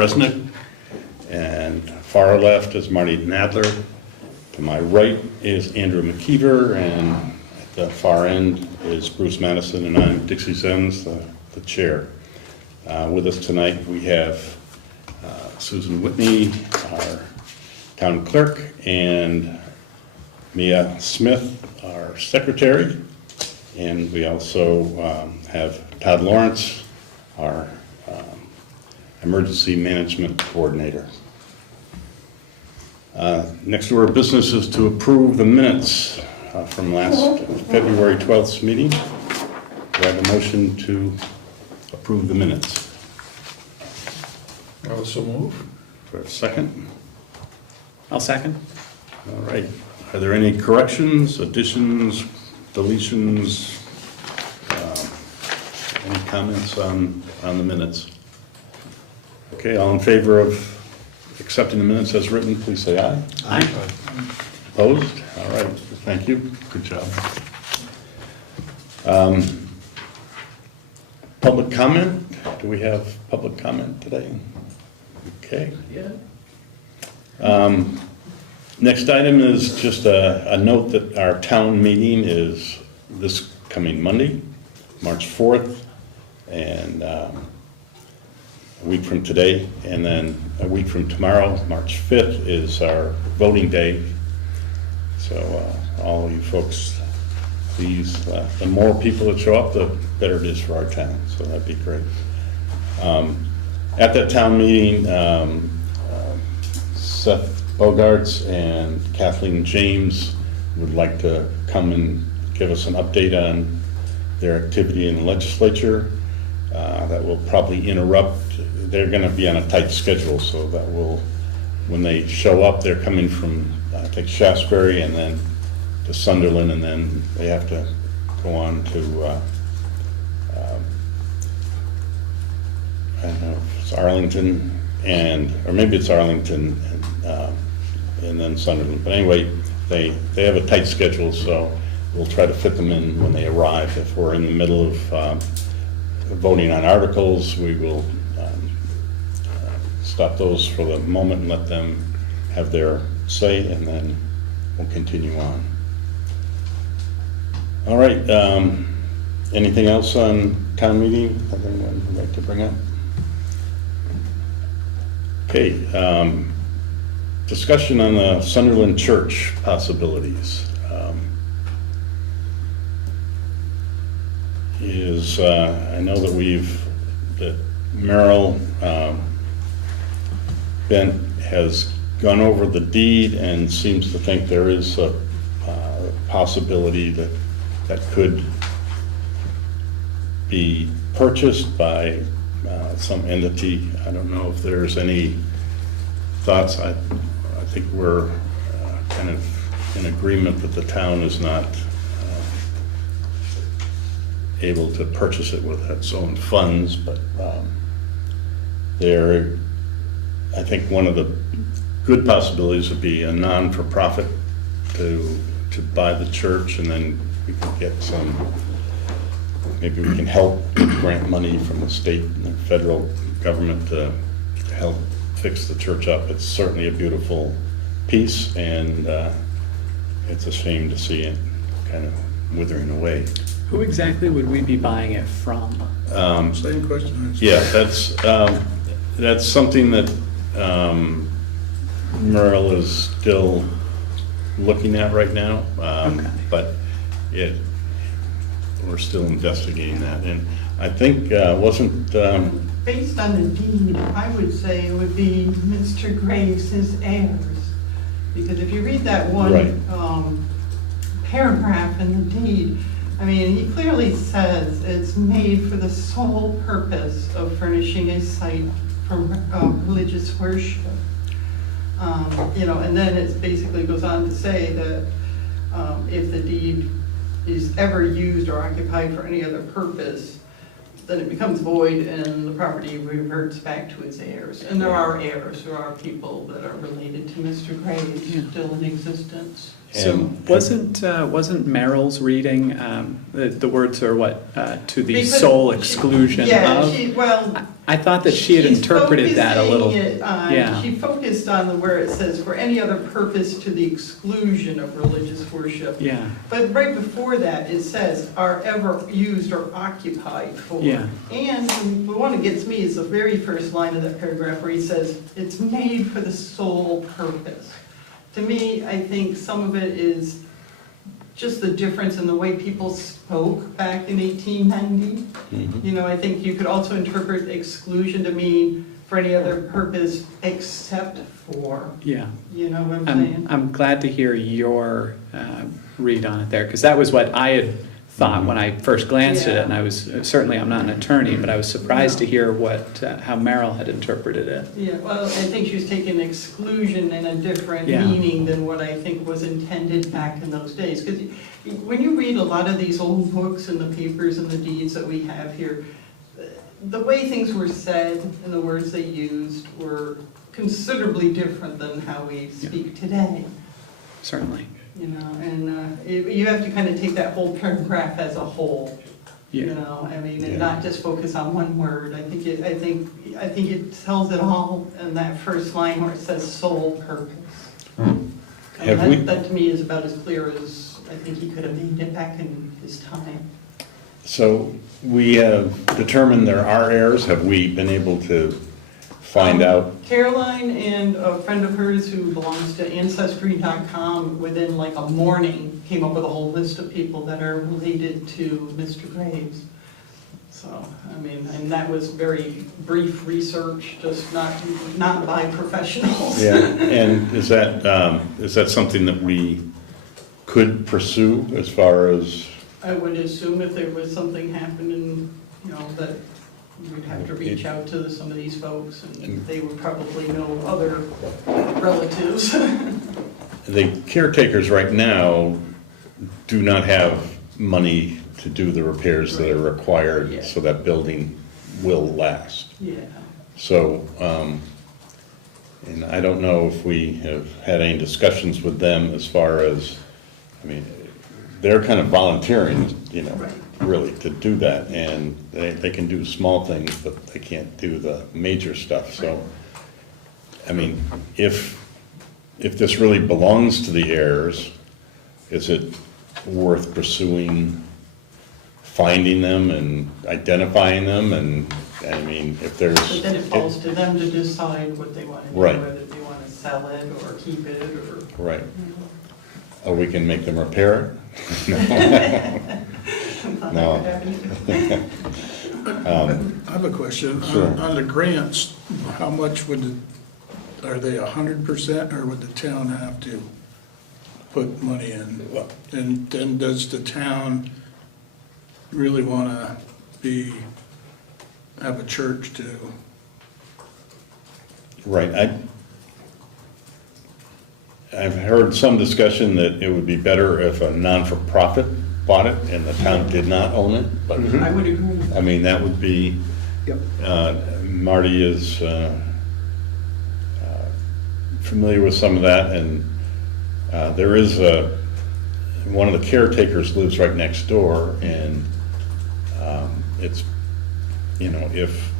Resnick, and far left is Marty Nadler. To my right is Andrew McKeever, and at the far end is Bruce Madison, and I'm Dixie Sims, the chair. With us tonight we have Susan Whitney, our town clerk, and Mia Smith, our secretary, and we also have Todd Lawrence, our emergency management coordinator. Next order of business is to approve the minutes from last February 12th meeting. Do I have a motion to approve the minutes? I also move. For a second? I'll second. All right. Are there any corrections, additions, deletions? Any comments on the minutes? Okay, all in favor of accepting the minutes as written, please say aye. Aye. Opposed? All right, thank you. Good job. Public comment? Do we have public comment today? Okay. Yeah. Next item is just a note that our town meeting is this coming Monday, March 4th, and a week from today, and then a week from tomorrow, March 5th, is our voting day. So all you folks, please, the more people that show up, the better it is for our town, so that'd be great. At that town meeting, Seth Bogarts and Kathleen James would like to come and give us an update on their activity in the legislature. That will probably interrupt. They're going to be on a tight schedule, so that will, when they show up, they're coming from, I think, Shaftesbury and then to Sunderland, and then they have to go on to, I don't know if it's Arlington, or maybe it's Arlington and then Sunderland. But anyway, they have a tight schedule, so we'll try to fit them in when they arrive. If we're in the middle of voting on articles, we will stop those for the moment and let them have their say, and then we'll continue on. All right, anything else on town meeting that anyone would like to bring up? Okay, discussion on the Sunderland Church possibilities. I know that Merrill Bent has gone over the deed and seems to think there is a possibility that could be purchased by some entity. I don't know if there's any thoughts. I think we're kind of in agreement that the town is not able to purchase it with its own funds, but I think one of the good possibilities would be a non-for-profit to buy the church, and then we can get maybe we can help grant money from the state and the federal government to help fix the church up. It's certainly a beautiful piece, and it's a shame to see it kind of withering away. Who exactly would we be buying it from? Same question. Yeah, that's something that Merle is still looking at right now, Okay. but we're still investigating that. And I think wasn't Based on the deed, I would say it would be Mr. Graves' heirs. Because if you read that one Right. Paragraph in the deed, I mean, he clearly says it's made for the sole purpose of furnishing a site for religious worship. And then it basically goes on to say that if the deed is ever used or occupied for any other purpose, then it becomes void and the property reverts back to its heirs. And there are heirs, there are people that are related to Mr. Graves still in existence. So And- wasn't Merrill's reading, the words are what, to the Because sole she- exclusion Yeah, of? well. I thought that she had she's interpreted that a little. focusing it on- Yeah. She focused on where it says, for any other purpose to the exclusion of religious worship. Yeah, But right before that, it says, are ever used or occupied for. Yeah. And the one that gets me is the very first line of that paragraph where he says, it's made for the sole purpose. To me, I think some of it is just the difference in the way people spoke back in 1890. Mhm. You know, I think you could also interpret exclusion to mean for any other purpose except for, yeah. you know what I'm saying? I'm glad to hear your read on it there, because that was what I had thought when I first glanced at it, and I was, certainly I'm not an attorney, but I was surprised to hear how Merrill had interpreted it. Yeah, well, I think she was taking exclusion in a different Yeah. meaning than what I think was intended back in those days. Because when you read a lot of these old books and the papers and the deeds that we have here, the way things were said and the words they used were considerably different than how we speak today. Certainly, You know, and you have to kind of take that whole paragraph as a whole. You yeah. know, I mean, Yeah. and not just focus on one word. I think it tells it all in that first line where it says sole purpose. And Have we- that to me is about as clear as I think he could have made it back in his time. So we have determined there are errors. Have we been able to find out? Caroline and a friend of hers who belongs to Ancestry.com, within like a morning, came up with a whole list of people that are related to Mr. Graves. So, I mean, and that was very brief research, just not by professionals. Yeah, and is that something that we could pursue as far as, I would assume if there was something happening, you know, that we'd have to reach out to some of these folks, and they would probably know other relatives. the caretakers right now do not have money to do the repairs that are required Yeah. so that building will last. Yeah. So, and I don't know if we have had any discussions with them as far as, I mean, they're kind of volunteering, you know, Right. really, to do that, and they can do small things, but they can't do the major stuff, so, I mean, if this really belongs to the heirs, is it worth pursuing finding them and identifying them, and, I mean, if there's... But then it falls to them to decide what they want to do, Right. whether they want to sell it or keep it or. Right. Or we can make them repair No. I have a question. Sure. On the grants, how much are they 100%, or would the town have to put money in? And then does the town really want to have a church too? Right, I've heard some discussion that it would be better if a non-for-profit bought it and the town did not own it, but, I would agree. I mean, that would be, Yep. Marty is familiar with some of that, and there is one of the caretakers lives right next door, and it's, you know, if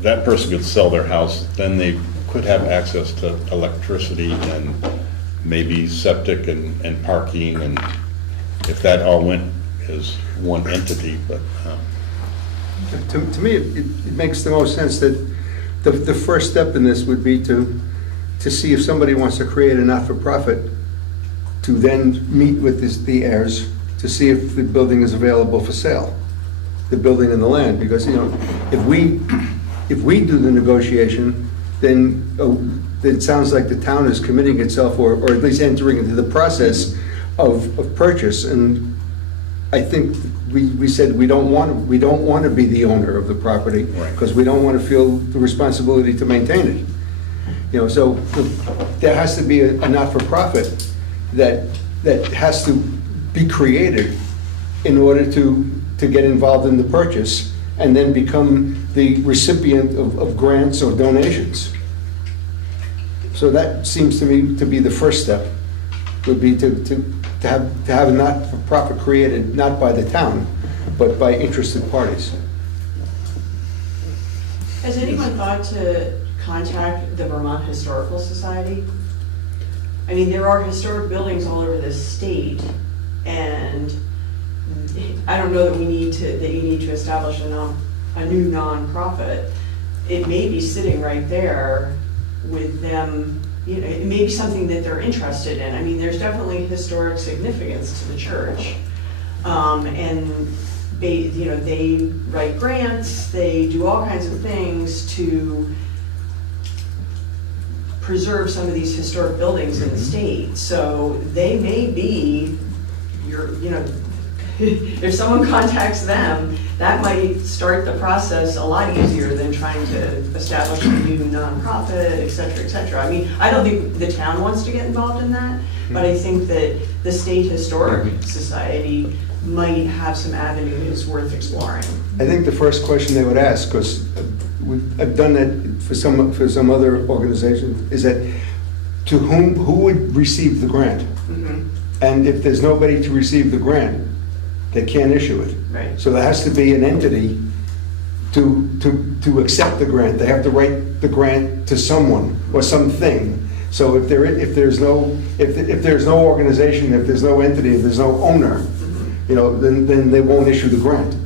that person could sell their house, then they could have access to electricity and maybe septic and parking, and if that all went as one entity, but, To me, it makes the most sense that the first step in this would be to see if somebody wants to create a not-for-profit, to then meet with the heirs to see if the building is available for sale, the building and the land, because, you know, if we do the negotiation, then it sounds like the town is committing itself, or at least entering into the process of purchase, and I think we said we don't want to be the owner of the property, Right. because we don't want to feel the responsibility to maintain it. You know, so there has to be a not-for-profit that has to be created in order to get involved in the purchase and then become the recipient of grants or donations. So that seems to me to be the first step. would be to have a not-for-profit created, not by the town, but by interested parties. Has anyone thought to contact the Vermont Historical Society? I mean, there are historic buildings all over the state, and I don't know that you need to establish a new nonprofit. It may be sitting right there with them, you know, it may be something that they're interested in. I mean, there's definitely historic significance to the church. And they write grants, they do all kinds of things to preserve some of these historic buildings in the state. So they may be if someone contacts them, that might start the process a lot easier than trying to establish a new nonprofit, et cetera, et cetera. I mean, I don't think the town wants to get involved in that, but I think that the State Historic Society might have some avenues worth exploring. I think the first question they would ask, because I've done that for some other organizations, is that who would receive the grant? Mhm. And if there's nobody to receive the grant, they can't issue it. Right. So there has to be an entity to accept the grant. They have to write the grant to someone or something. So if there's no organization, if there's no entity, if there's no owner, then they won't issue the grant.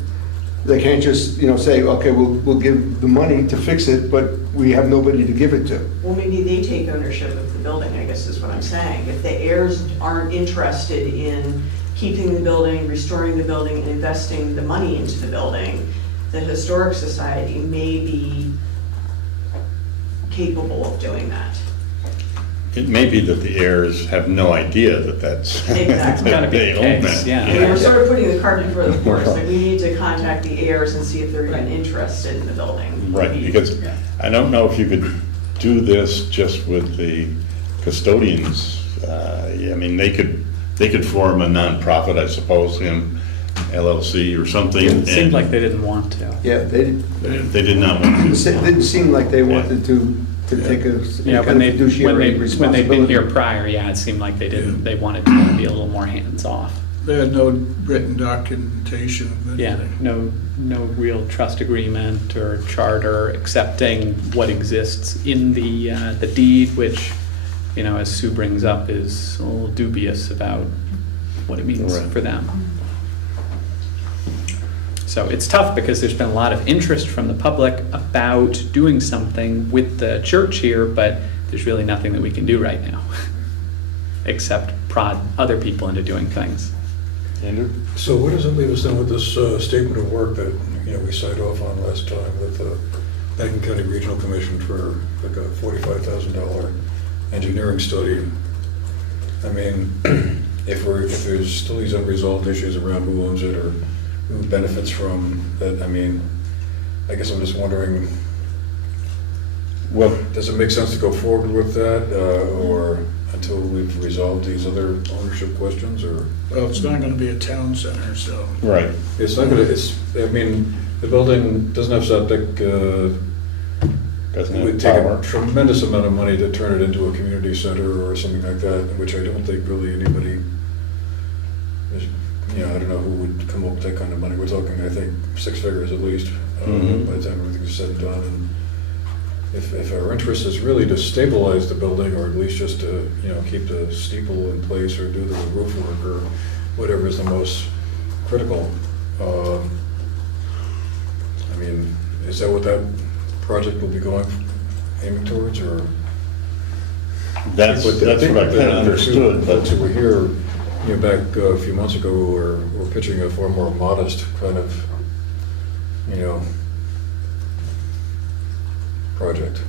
They can't just, say, okay, we'll give the money to fix it, but we have nobody to give it to. Well, maybe they take ownership of the building, I guess is what I'm saying. If the heirs aren't interested in keeping the building, restoring the building, and investing the money into the building, the Historic Society may be capable of doing that. It may be that the heirs have no idea that that's, Exactly. Gotta that be they the own case, that. yeah. I mean, we're sort of putting the cart before the horse, like we need to contact the heirs and see if they're even interested in the building. Right, because I don't know if you could do this just with the custodians. I mean, they could form a nonprofit, I suppose, LLC or something. It seemed and like they didn't want to. Yeah, they They did not want to. it didn't seem like they wanted to take a Yeah, kind of fiduciary when they'd been here responsibility. prior, yeah, it seemed like they wanted to be a little more hands-off. They had no written documentation of Yeah, anything. no real trust agreement or charter accepting what exists in the deed, which, as Sue brings up, is a little dubious about what it means Right. for them. So it's tough because there's been a lot of interest from the public about doing something with the church here, but there's really nothing that we can do right now, except prod other people into doing things. Andrew? So where does it leave us then with this statement of work that, we signed off on last time with the Banking County Regional Commission for like a $45,000 engineering study? I mean, if there's still these unresolved issues around who owns it or who benefits from that, I guess I'm just wondering, Well, does it make sense to go forward with that or until we've resolved these other ownership questions or? Well, it's not gonna be a town center, so. right. It's not gonna, the building doesn't have septic, Doesn't it would have take power. a tremendous amount of money to turn it into a community center or something like that, which I don't think really anybody is, I don't know who would come up with that kind of money. We're talking, I think, 6 figures at least, Mhm. by the time everything's said and done. And if our interest is really to stabilize the building, or at least just to, keep the steeple in place or do the roof work or whatever is the most critical, is that what that project will be aiming towards, or? That's what I kind of understood, Folks who but were here, back a few months ago, were pitching a far more modest kind of, project.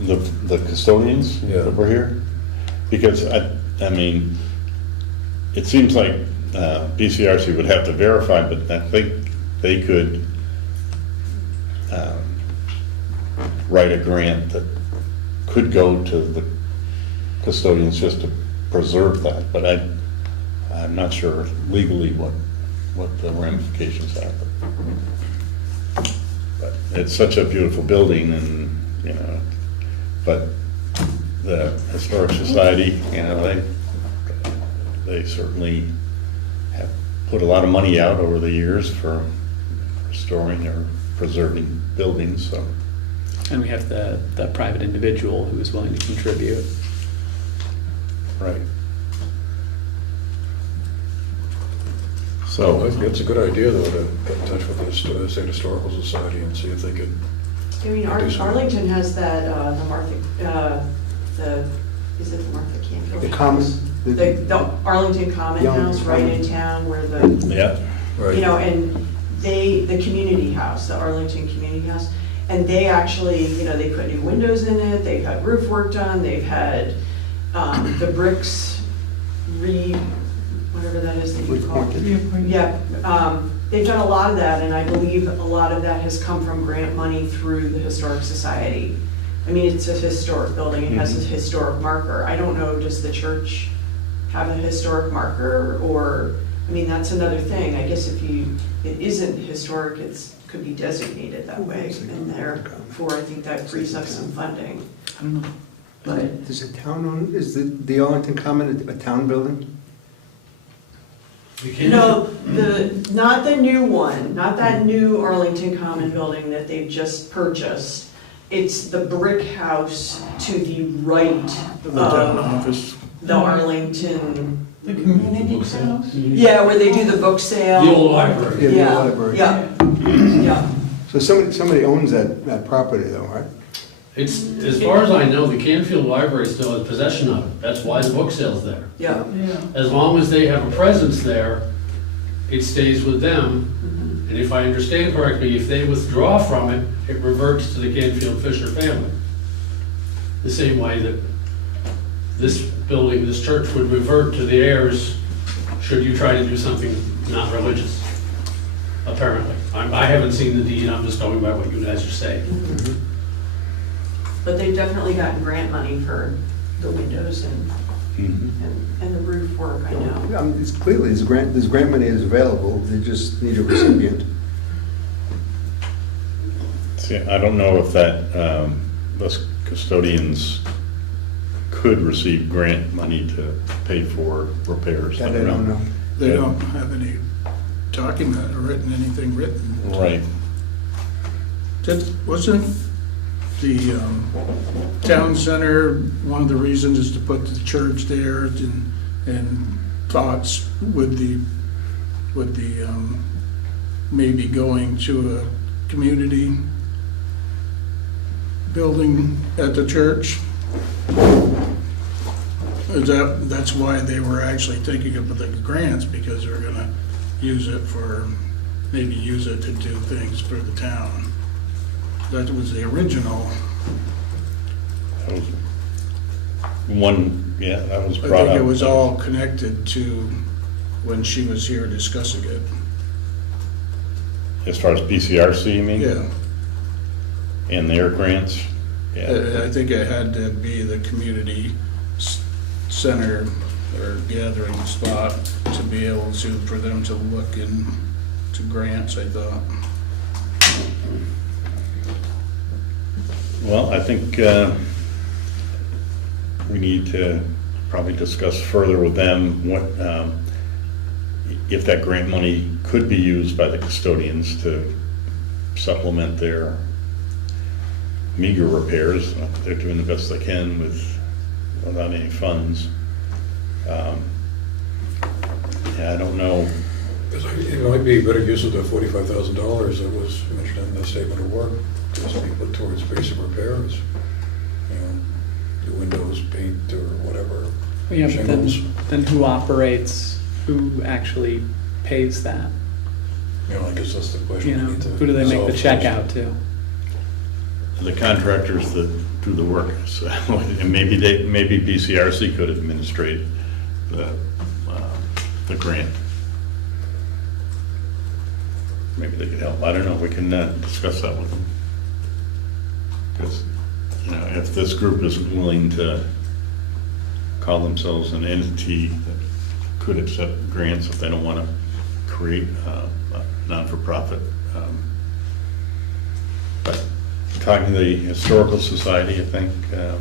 the custodians Yeah. that were here, because it seems like BCRC would have to verify, but I think they could write a grant that could go to the custodians just to preserve that, but I'm not sure legally what the ramifications are. But it's such a beautiful building and, but the Historic Society, you know, they certainly have put a lot of money out over the years for restoring or preserving buildings, so. And we have the private individual who is willing to contribute. Right. So I So, think it's a good idea, though, to get in touch with the State Historical Society and see if they could. I mean, Arlington has that, the Martha, is it the Martha Canfield? The House? Common. The Arlington Common Young House right in Common. town where the, yeah, Right. you know, and the community house, the Arlington Community House, and they actually, you know, they put new windows in it, they've had roof work done, they've had the bricks whatever that is that you call it. Repointed. Yeah, they've done a lot of that, and I believe a lot of that has come from grant money through the Historic Society. I mean, it's a historic building, it has a historic marker. I don't know, does the church have a historic marker, or, I mean, that's another thing. I guess if it isn't historic, could be designated that way, and therefore, I think that frees up some funding. I don't know. But Does the town own, is the Arlington Common a town building? no, not the new one, not that new Arlington Common building that they've just purchased. It's the brick house to the right The town of office. the Arlington, The community house? yeah, where they do the book sale. The old library. Yeah, the Yeah, library. yeah, yeah. So somebody owns that property though, right? It's, as far as I know, the Canfield Library still has possession of it. That's why the book sale's there. Yeah, Yeah. As long as they have a presence there, it stays with them. And if I understand correctly, if they withdraw from it, it reverts to the Canfield Fisher family. The same way that this building, this church would revert to the heirs should you try to do something not religious, apparently. I haven't seen the deed, I'm just going by what you guys are saying. but they've definitely gotten grant money for the windows mhm. and the roof work, I know. It's clearly, there's grant money is available, they just need a recipient. See, I don't know if those custodians could receive grant money to pay for repairs. That I don't know. They don't have any document or anything written. Right. Wasn't the town center, one of the reasons is to put the church there, and thoughts with the maybe going to a community building at the church? That's why they were actually thinking of the grants, because they're gonna maybe use it to do things for the town. That was the original. That was one, yeah, that was I brought up. think it was all connected to when she was here discussing it. As far as BCRC, you mean? Yeah, And their grants? Yeah. I think it had to be the community center or gathering spot to be able to, for them to look into grants, I thought. Well, I think we need to probably discuss further with them what, if that grant money could be used by the custodians to supplement their meager repairs. They're doing the best they can without any funds. Yeah, I don't know. It might be better use of the $45,000 that was mentioned in the statement of work, just be put towards basic repairs. You know, the windows, paint, or whatever, Yeah, but shingles. then who operates, who actually pays that? You know, I guess that's the question. You we know, need to who do they make the solve check first. out to? The contractors that do the work, so, and maybe BCRC could administrate the grant. Maybe they could help, I don't know, we can discuss that with them. Because, you know, if this group is willing to call themselves an entity that could accept grants if they don't want to create a non-for-profit. But talking to the Historical Society, I think, that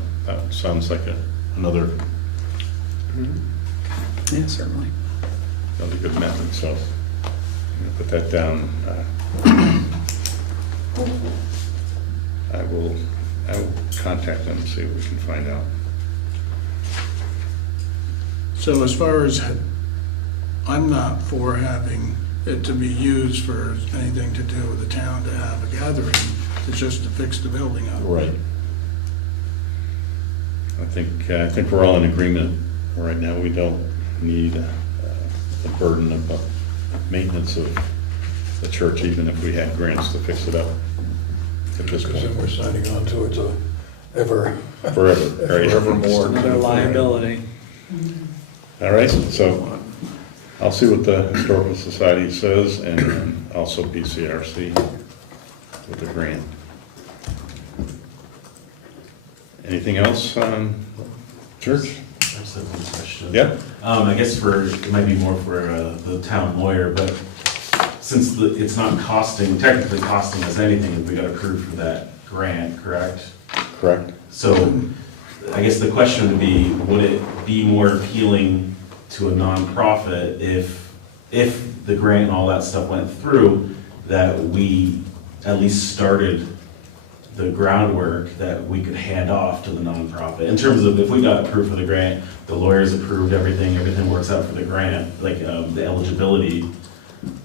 sounds like another Yeah, certainly. good method, so I'm gonna put that down. I will contact them, see what we can find out. So as far as, I'm not for having it to be used for anything to do with the town to have a gathering. It's just to fix the building up. Right. I think we're all in agreement right now. We don't need the burden of maintenance of the church, even if we had grants to fix it up at this Because then point. we're signing on to it to ever. Forever, right? Forevermore. Another liability. All right, so I'll see what the Historical Society says, and then also BCRC with the grant. Anything else on church? I just have one question. Yeah? I guess it might be more for the town lawyer, but since it's not technically costing us anything if we got approved for that grant, correct? Correct. So I guess the question would be, would it be more appealing to a nonprofit if the grant and all that stuff went through, that we at least started the groundwork that we could hand off to the nonprofit? In terms of if we got approved for the grant, the lawyers approved everything works out for the grant, like the eligibility.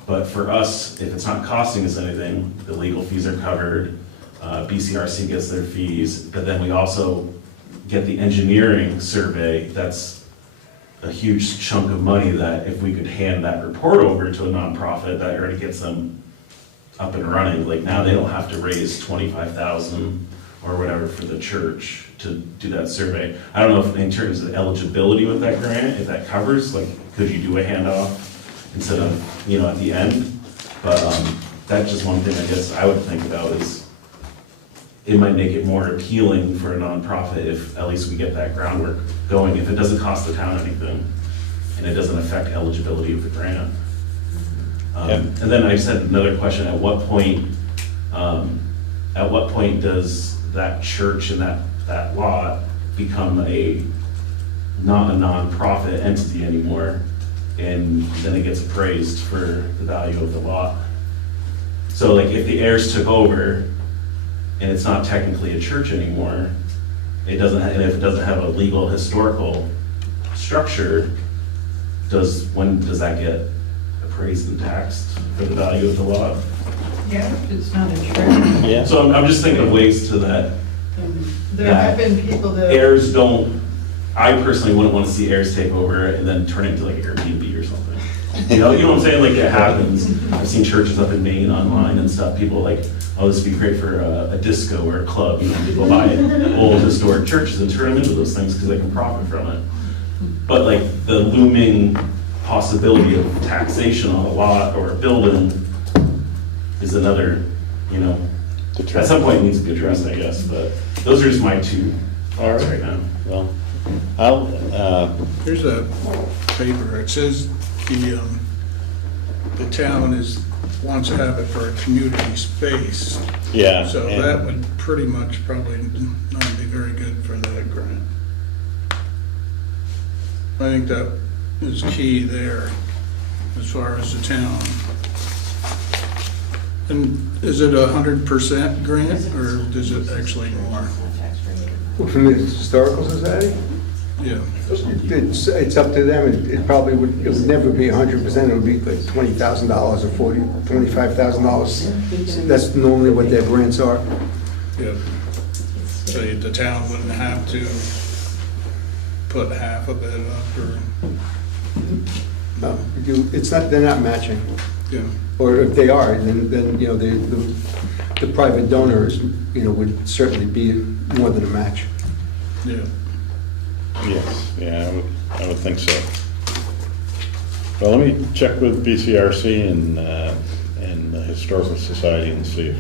But for us, if it's not costing us anything, the legal fees are covered, BCRC gets their fees, but then we also get the engineering survey. That's a huge chunk of money that if we could hand that report over to a nonprofit, that already gets them up and running. Like now they don't have to raise 25,000 or whatever for the church to do that survey. I don't know if in terms of eligibility with that grant, if that covers, like, could you do a handoff instead of, at the end? But that's just one thing I guess I would think about is it might make it more appealing for a nonprofit if at least we get that groundwork going, if it doesn't cost the town anything and it doesn't affect eligibility of the grant. And then I just had another question, at what point does that church and that lot become not a nonprofit entity anymore, and then it gets appraised for the value of the lot? So like if the heirs took over and it's not technically a church anymore, and if it doesn't have a legal historical structure, when does that get appraised and taxed for the value of the lot? Yeah, it's not a church. Yeah. So I'm just thinking of ways to that There have been people that. heirs don't, I personally wouldn't want to see heirs take over and then turn it into like Airbnb or something. You know what I'm saying? Like it happens. I've seen churches up in Maine online and stuff. People like, oh, this would be great for a disco or a club. People buy old historic churches and turn them into those things because they can profit from it. But like the looming possibility of taxation on a lot or a building is another, at some point it needs to be addressed, I guess. But those are just my two thoughts right now. Well, Here's a paper, it says the town wants to have it for a community space. yeah. So and- that would pretty much probably not be very good for that grant. I think that is key there as far as the town. And is it 100% grant or is it actually more? From the Historical Society? Yeah, It's up to them. It probably would never be 100%. It would be like $20,000 or $25,000. That's normally what their grants are. yeah. So the town wouldn't have to put half of it up or, No, they're not matching. yeah. Or if they are, then the private donors, would certainly be more than a match. Yeah. Yes, yeah, I would think so. Well, let me check with BCRC and the Historical Society and see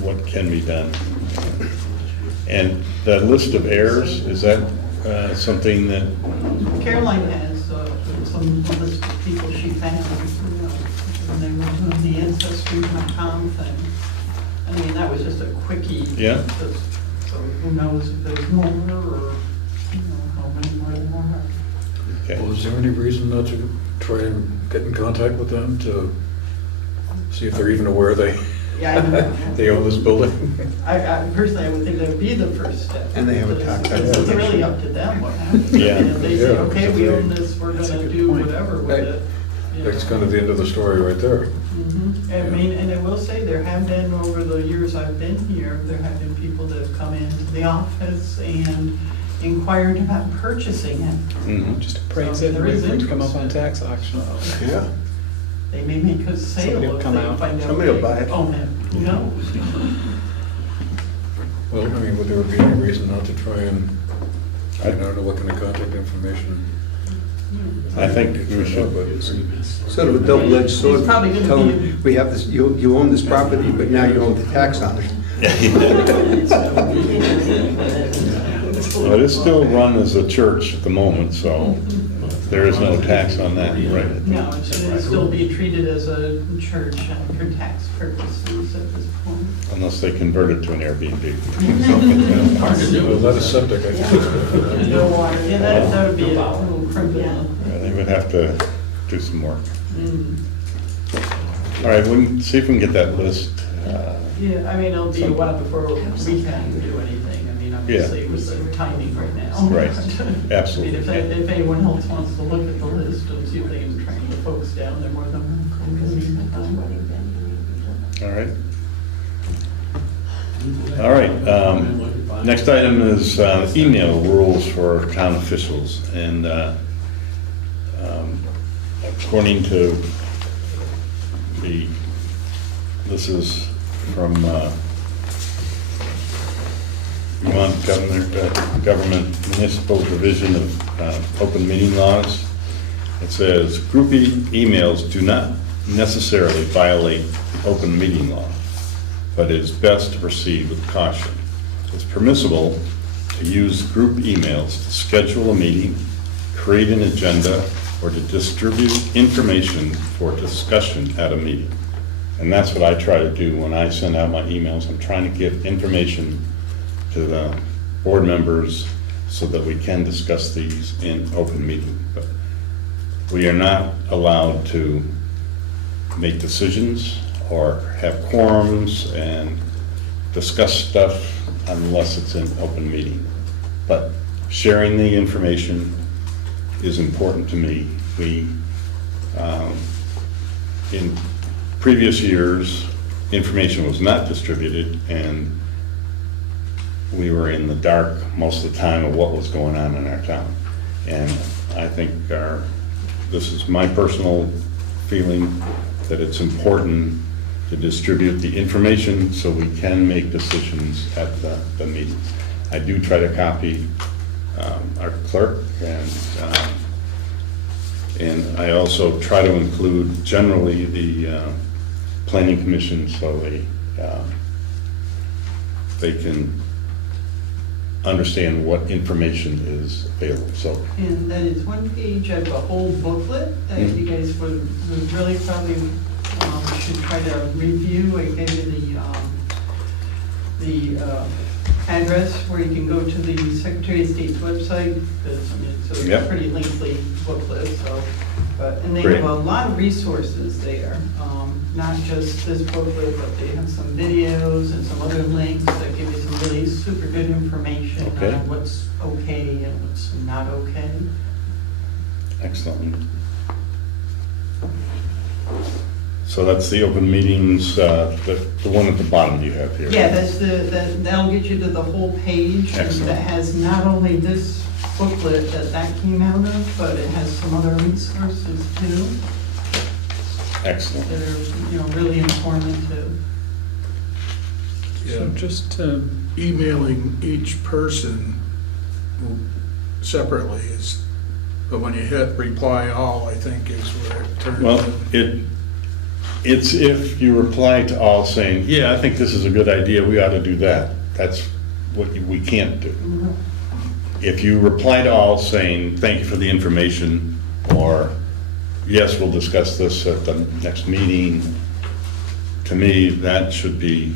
what can be done. And that list of heirs, is that something that, Caroline has some list of people she found, when they were doing the Ancestry.com thing. I mean, that was just a quickie. Yeah. So who knows if there's more or, how many more there are. Okay. Well, is there any reason not to try and get in contact with them to see if they're even aware Yeah, I know. they own this building? I personally, I would think that would be the first step. And they have a tax It's application. really up to them what happens. Yeah. And if they say, Yeah. okay, we own this, we're gonna do whatever with it. you That's know. kind of the end of the story right there. I mean, and I will say, there have been, over the years I've been here, there have been people that have come into the office and inquired about purchasing it. Mhm. Just appraise So it and there wait is for it to come up interest on in it. tax auction. Yeah. They may make a Somebody sale will if come they out. find out Somebody will they buy it. own it. Who knows? Well, I mean, would there be any reason not to try and, I don't know what kind of contact information? I think we should. Sort of a double-edged sword. It's probably gonna Tell be- them, we have this, you own this property, but now you own the tax on it. Well, it is still run as a church at the moment, so there is no tax on that, right? No, it should still be treated as a church for tax purposes at this point. Unless they convert it to an Airbnb. Hard to do. Well, that is septic, I think. No water, yeah, that would be a little criminal. Yeah, they would have to do some work. Mm. All right, we'll see if we can get that list. Yeah, I mean, it'll be a while before we can do anything. I mean, obviously, it was the timing right now. Right, I mean, absolutely. if anyone else wants to look at the list and see if they can track the folks down, they're more than welcome. All right. All right, next item is email rules for town officials. And according to this is from Vermont Government Municipal Division of Open Meeting Laws. It says, group emails do not necessarily violate the open meeting law, but it is best to proceed with caution. It's permissible to use group emails to schedule a meeting, create an agenda, or to distribute information for discussion at a meeting. And that's what I try to do when I send out my emails. I'm trying to give information to the board members so that we can discuss these in open meeting. But we are not allowed to make decisions or have quorums and discuss stuff unless it's in open meeting. But sharing the information is important to me. We, in previous years, information was not distributed, and we were in the dark most of the time of what was going on in our town. And I think this is my personal feeling, that it's important to distribute the information so we can make decisions at the meeting. I do try to copy our clerk, and I also try to include generally the planning commission so they can understand what information is available. So And that is one page of a whole booklet that you guys would really probably should try to review. I gave you the address where you can go to the Secretary of State's website. It's a Yep. pretty lengthy booklet, so, and they Great. have a lot of resources there. Not just this booklet, but they have some videos and some other links that give you some really super good information Okay. on what's okay and what's not okay. excellent. So that's the open meetings, the one at the bottom you have here. Yeah, that'll get you to the whole page. and Excellent. That has not only this booklet that came out of, but it has some other resources too Excellent. that are, really informative. So just Emailing each person separately is, but when you hit reply all, I think is where it turns. Well, in. it's if you reply to all saying, yeah, I think this is a good idea, we ought to do that. That's what we can't do. If you reply to all saying, thank you for the information, or yes, we'll discuss this at the next meeting, to me, that should be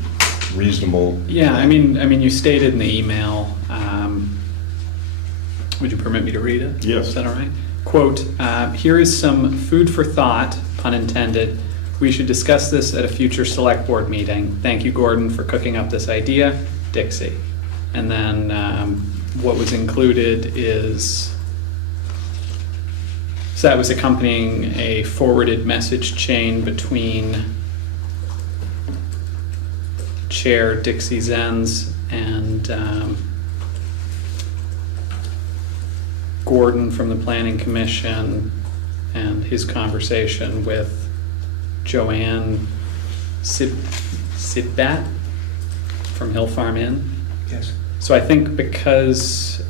reasonable. Yeah, I mean, you stated in the email, would you permit me to read it? Yes. Is that all right? Quote, "Here is some food for thought, pun intended. We should discuss this at a future select board meeting. Thank you, Gordon, for cooking up this idea. Dixie." And then what was included is, so that was accompanying a forwarded message chain between Chair Dixie Zenz and Gordon from the Planning Commission, and his conversation with Joanne Sidbat from Hill Farm Inn. Yes. So I think because,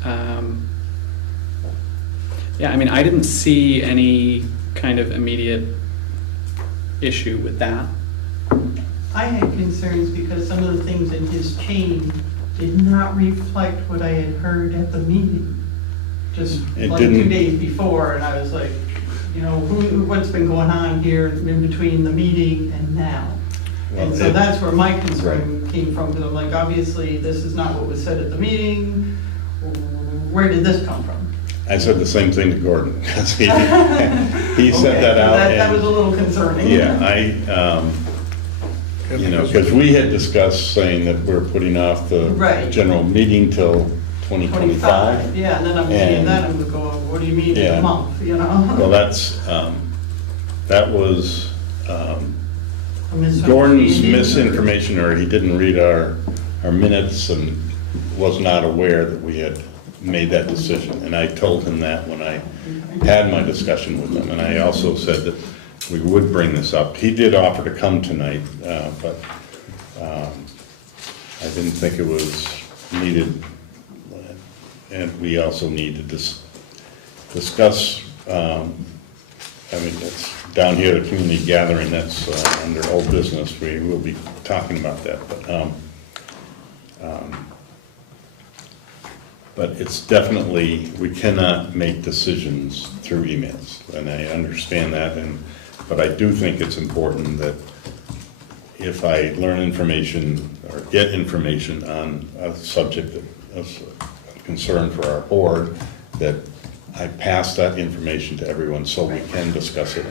yeah, I mean, I didn't see any kind of immediate issue with that. I had concerns because some of the things in his chain did not reflect what I had heard at the meeting. Just It like 2 didn't- days before, and I was like, you know, what's been going on here in between the meeting and now? And Well, so it- that's where my concern came from, because I'm like, obviously, this is not what was said at the meeting. Where did this come from? I said the same thing to Gordon, because he sent that out. That was and- a little concerning. Yeah, you know, because we had discussed saying that we're putting off the Right. general meeting till 2025. Yeah, and then I'm seeing And- that, I'm going, what do you mean in Yeah. a month, you know? Well, that was A misunderstanding. Gordon's misinformation, or he didn't read our minutes and was not aware that we had made that decision. And I told him that when I had my discussion with him, and I also said that we would bring this up. He did offer to come tonight, but I didn't think it was needed. And we also need to discuss, I mean, it's down here, the community gathering, that's under old business. We will be talking about that, but it's definitely, we cannot make decisions through emails, and I understand that, but I do think it's important that if I learn information or get information on a subject of concern for our board, that I pass that information to everyone so we can discuss it.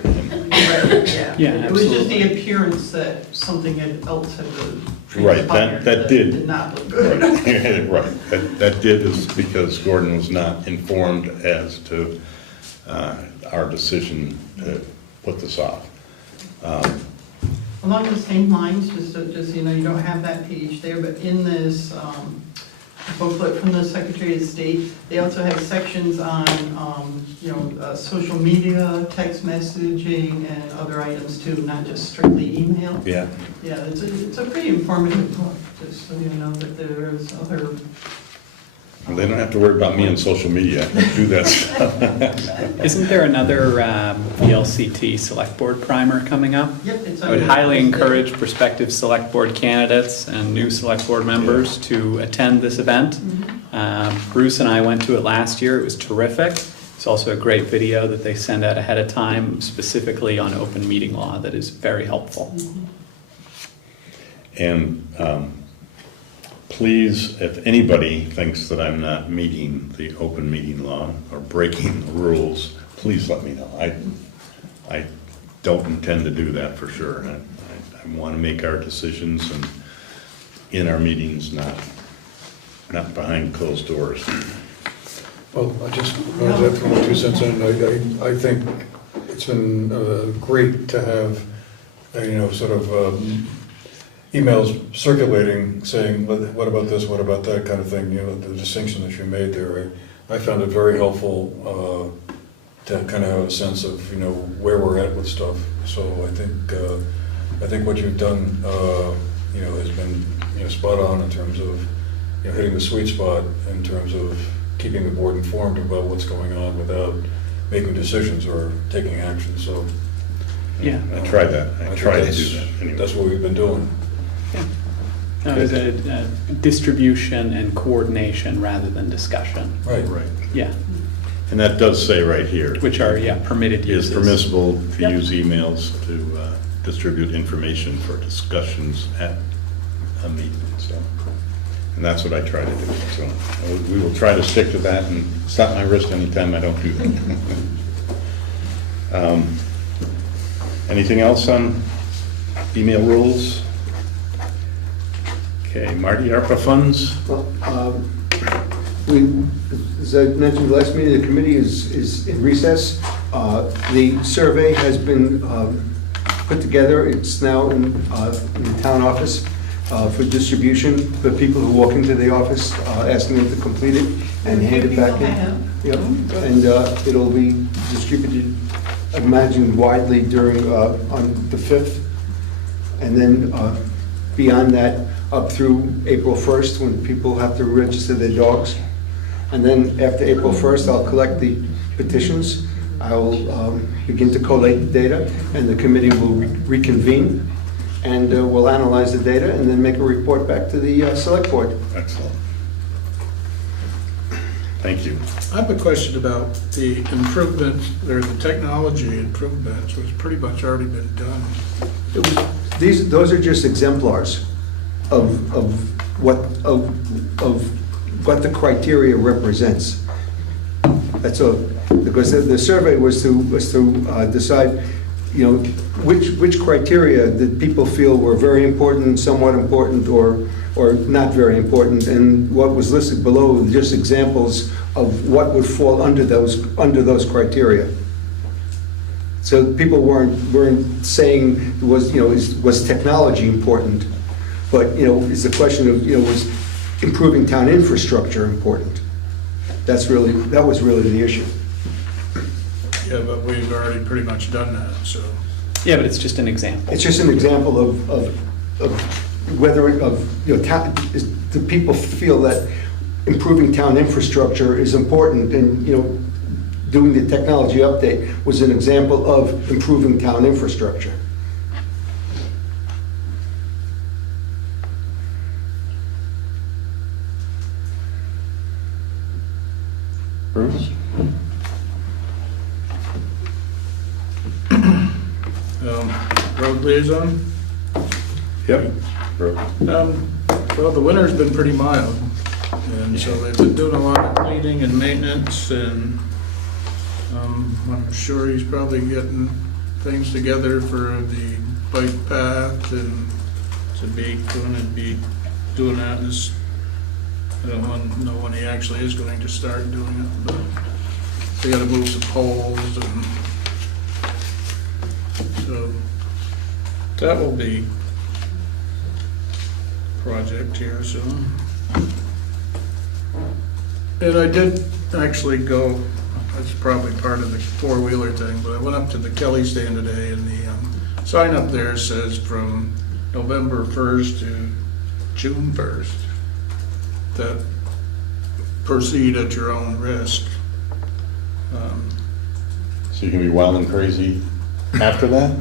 Yeah, It was just absolutely. the appearance that something else had Right, transpired that did. Did not look good. Right, right. That did is because Gordon was not informed as to our decision to put this off. Along the same lines, just, you know, you don't have that page there, but in this booklet from the Secretary of State, they also have sections on, you know, social media, text messaging, and other items too, not just strictly email. Yeah, Yeah, it's a pretty informative book, just so you know that there's other. they don't have to worry about me on social media, I can do that stuff. Isn't there another VLCT Select Board primer coming up? Yep, it's. I would highly encourage prospective Select Board candidates and new Select Board members to attend this event. Bruce and I went to it last year, it was terrific. It's also a great video that they send out ahead of time, specifically on open meeting law, that is very helpful. And please, if anybody thinks that I'm not meeting the open meeting law or breaking the rules, please let me know. I don't intend to do that for sure. I want to make our decisions and in our meetings, not behind closed doors. Well, I just wanted to throw my 2 cents in. I think it's been great to have, you know, sort of emails circulating saying, what about this, what about that kind of thing, you know, the distinction that you made there. I found it very helpful to kind of have a sense of, you know, where we're at with stuff. So I think what you've done, you know, has been, you know, spot on in terms of, you know, hitting the sweet spot in terms of keeping the board informed about what's going on without making decisions or taking action. So Yeah. I tried that. I think tried to that's- do that anyway. That's what we've been doing. No, it was a distribution and coordination rather than discussion. Right. Right. Yeah, And that does say right here. which are, yeah, permitted It uses. is permissible to Yep. use emails to distribute information for discussions at a meeting, so. And that's what I try to do, so we will try to stick to that and slap my wrist anytime I don't do that. Anything else on email rules? Okay, Marty, ARPA funds? Well, as I mentioned last meeting, the committee is in recess. The survey has been put together. It's now in the town office for distribution for people who walk into the office, asking them to complete it and hand it back in. Yep. And it'll be distributed, I imagine, widely during, on the 5th. And then beyond that, up through April 1st, when people have to register their dogs. And then after April 1st, I'll collect the petitions. I'll begin to collate the data, and the committee will reconvene, and we'll analyze the data, and then make a report back to the select board. Excellent. Thank you. I have a question about the improvements, or the technology improvements, which pretty much already been done. Those are just exemplars of what the criteria represents. That's all, because the survey was to decide, you know, which criteria did people feel were very important, somewhat important, or not very important, and what was listed below were just examples of what would fall under those criteria. So people weren't saying was technology important, but it's a question of was improving town infrastructure important. That was really the issue. Yeah, but we've already pretty much done that, so. Yeah, but it's just an example. It's just an example of whether do people feel that improving town infrastructure is important, and doing the technology update was an example of improving town infrastructure. Bruce? Road liaison? Yep. Well, the winter's been pretty mild, and so they've been doing a lot of cleaning and maintenance, and I'm sure he's probably getting things together for the bike path and to be doing that. I don't know when he actually is going to start doing it, but they gotta move some poles, and so that will be project here soon. And I did actually go, that's probably part of the four-wheeler thing, but I went up to the Kelly stand today, and the sign up there says from November 1st to June 1st, that proceed at your own risk. So you can be wild and crazy after that?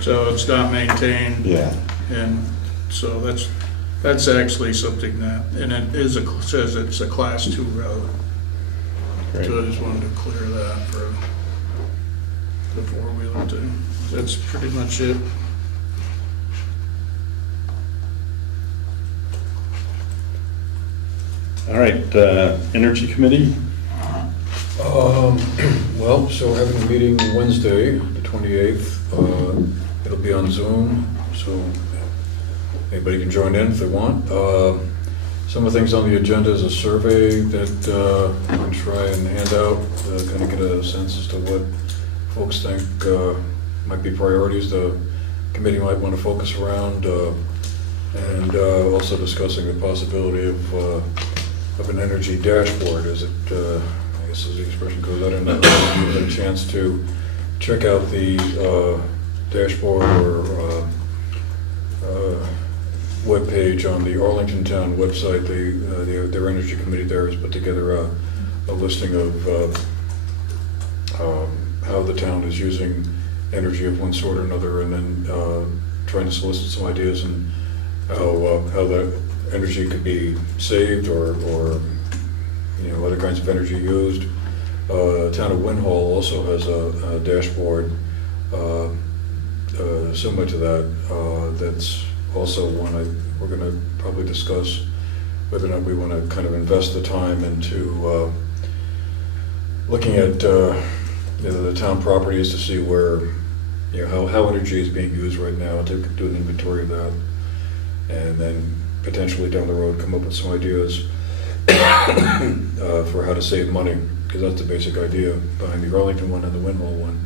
So it's not maintained. Yeah. And so that's actually something that, and it is says it's a class 2 road. Great. So I just wanted to clear that for the four-wheeler thing. That's pretty much it. All right, Energy Committee? Well, so we're having a meeting Wednesday, the 28th. It'll be on Zoom, so anybody can join in if they want. Some of the things on the agenda is a survey that I'm going to try and hand out, kind of get a sense as to what folks think might be priorities the committee might want to focus around, and also discussing the possibility of an energy dashboard, as it, I guess as the expression goes. I don't know if you've had a chance to check out the dashboard or webpage on the Arlington Town website. Their energy committee there has put together a listing of how the town is using energy of one sort or another, and then trying to solicit some ideas and how that energy could be saved or other kinds of energy used. Town of Winhall also has a dashboard similar to that, that's also we're gonna probably discuss whether or not we wanna kind of invest the time into looking at the town properties to see where, how energy is being used right now, to do an inventory of that. And then potentially down the road, come up with some ideas for how to save money, because that's the basic idea behind the Arlington one and the Windmill one.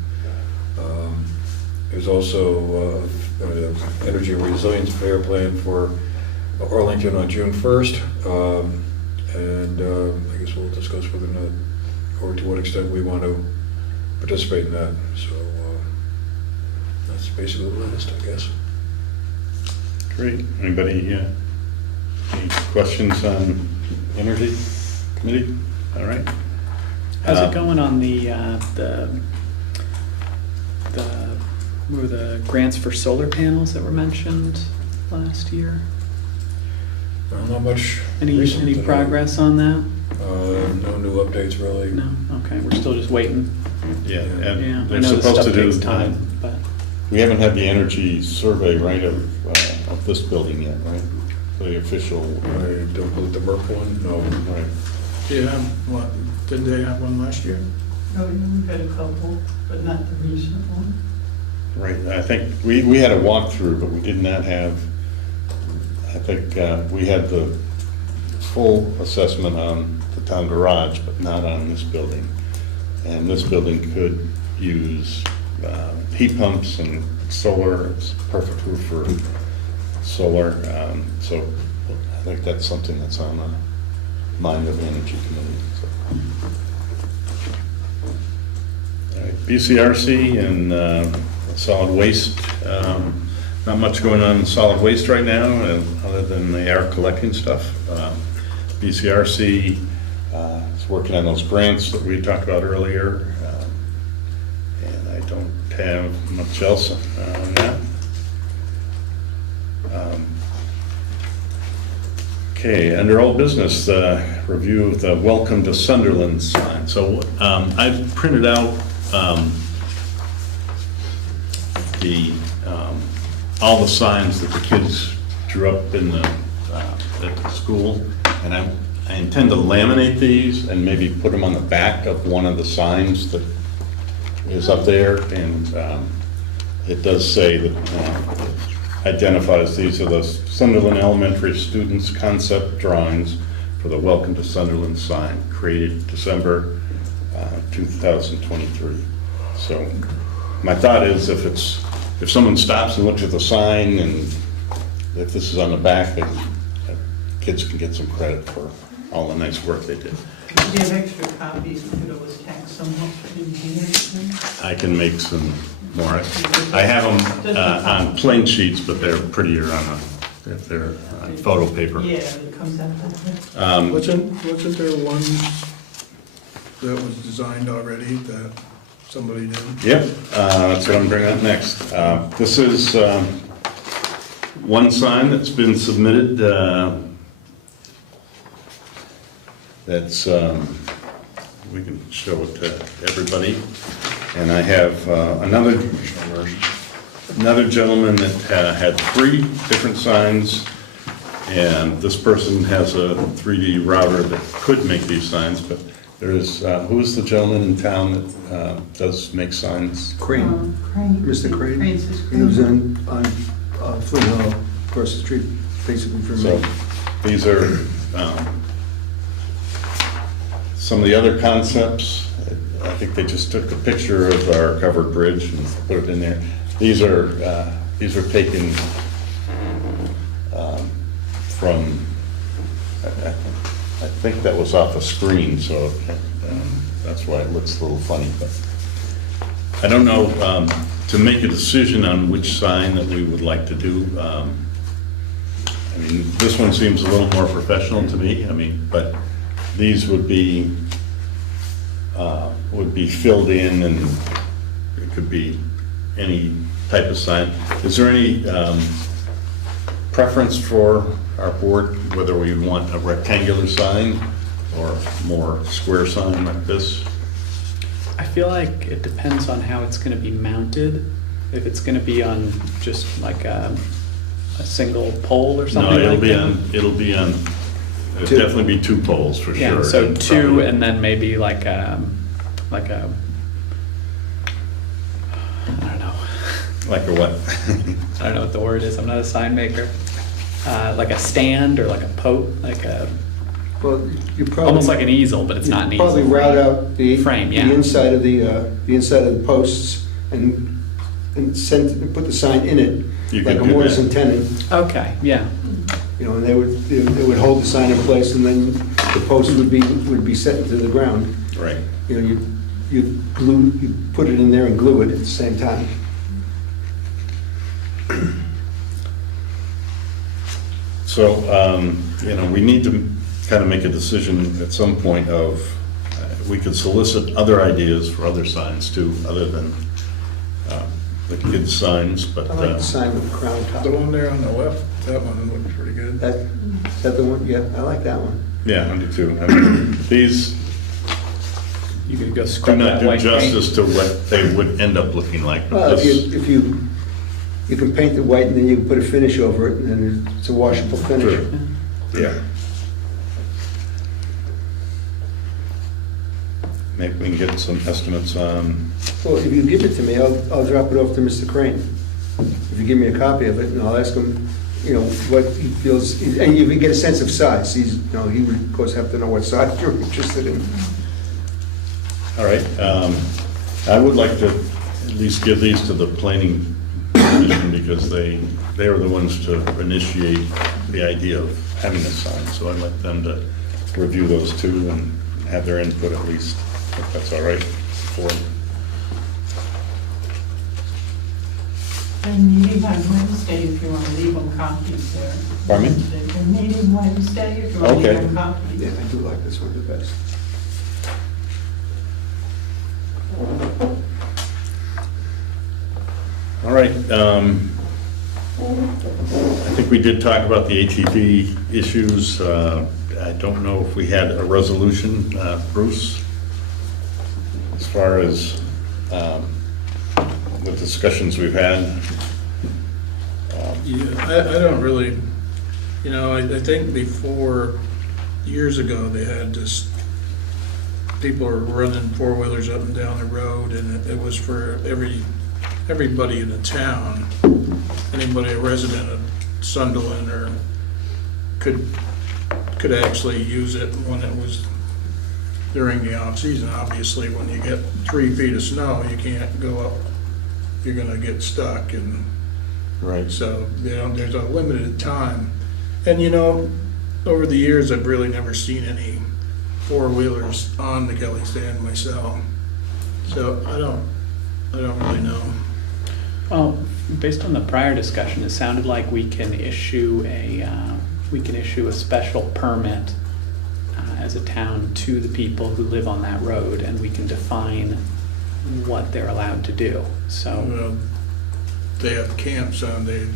There's also an energy resilience fair plan for Arlington on June 1st. And I guess we'll discuss whether or not, or to what extent we want to participate in that. So that's basically the list, I guess. Great. Anybody, any questions on Energy Committee? All right. How's it going on were the grants for solar panels that were mentioned last year? Not much. Any recent, progress on that? No new updates, really. No? Okay, we're still just waiting. Yeah, Yeah, and I they're know this supposed stuff to do, takes time, but, we haven't had the energy survey, right, of this building yet, right? The official, I don't believe the Merck one, no. right. Do you have one, did they have one last year? No, we've had a couple, but not the recent one. Right, I think, we had a walkthrough, but we did not have, I think, we had the full assessment on the town garage, but not on this building. And this building could use heat pumps and solar. It's perfect roof for solar. So I think that's something that's on the mind of the Energy Committee. So. All right, BCRC and solid waste. Not much going on in solid waste right now, other than they are collecting stuff. BCRC is working on those grants that we talked about earlier. And I don't have much else on that. Okay, under old business, review of the Welcome to Sunderland sign. So I've printed out all the signs that the kids drew up in at the school, and I intend to laminate these and maybe put them on the back of one of the signs that is up there, and it does say that identifies these are the Sunderland Elementary students' concept drawings for the Welcome to Sunderland sign, created December 2023. So my thought is, if someone stops and looks at the sign, and if this is on the back, then kids can get some credit for all the nice work they did. If you have extra copies, we could always tack some up in here. I can make some more. I have them on plain sheets, but they're prettier if they're on photo paper. Yeah, it comes out that way. Wasn't there one that was designed already that somebody did? Yep, that's what I'm bringing up next. This is one sign that's been submitted. That's, we can show it to everybody. And I have another gentleman that had 3 different signs, and this person has a 3D router that could make these signs, but there's, who's the gentleman in town that does make signs? Crane, Crane. Mr. Crane. Crane says He lives Crane. on Flint Hill, across the street, basically from So me. these are some of the other concepts. I think they just took a picture of our covered bridge and put it in there. These are taken from, I think that was off a screen, so that's why it looks a little funny. But I don't know, to make a decision on which sign that we would like to do. I mean, this one seems a little more professional to me. I mean, but these would be filled in, and it could be any type of sign. Is there any preference for our board, whether we want a rectangular sign or more square sign like this? I feel like it depends on how it's gonna be mounted. If it's gonna be on just like a a single pole or No, something it'll like be that? it'll Two. definitely be 2 poles for Yeah, sure. so two probably- and then maybe like a, I don't know. Like a what? I don't know what the word is, I'm not a sign maker. Like a stand or like a like a, Well, you probably. almost like an easel, but it's not an Probably easel. route out the. Frame, yeah. The inside of the posts and put the sign in it, You like could a do mortise that. and tenon, Okay, yeah, and they would hold the sign in place, and then the post would be set into the ground. Right. You put it in there and glue it at the same time. So, we need to kind of make a decision at some point of, we could solicit other ideas for other signs too, other than the kids' signs, but I like the sign with the crown top. The one there on the left, that one looks pretty good. Is that the one? Yeah, I like that one. yeah, I do too. I mean, these you could go do scrub not that do white paint. justice to what they would end up looking like. Well, This- if you can paint it white and then you can put a finish over it, and then it's a washable finish. Sure. Yeah. Maybe we can get some estimates on, Well, if you give it to me, I'll drop it off to Mr. Crane. If you give me a copy of it, and I'll ask him, what he feels, and you can get a sense of size. He would, of course, have to know what size you're interested in. all right. I would like to at least give these to the planning commission because they are the ones to initiate the idea of having a sign. So I'd like them to review those too and have their input at least, if that's all right for them. They're meeting on Wednesday if you want to leave them copies there. Pardon me? They're meeting Wednesday if you want to Okay. leave them copies. Yeah, I do like this one the best. All right. I think we did talk about the ATV issues. I don't know if we had a resolution, Bruce, as far as the discussions we've had. Yeah, I don't really, I think before, years ago, they had this, people were running four-wheelers up and down the road, and it was for everybody in the town. Anybody a resident of Sunderland or could actually use it when it was during the off-season. Obviously, when you get 3 feet of snow, you can't go up, you're gonna get stuck, and Right. so, there's a limited time. And over the years, I've really never seen any four-wheelers on the Kelly stand myself. So I don't really know. Well, based on the prior discussion, it sounded like we can issue a special permit as a town to the people who live on that road, and we can define what they're allowed to do, so. Well, they have camps on, they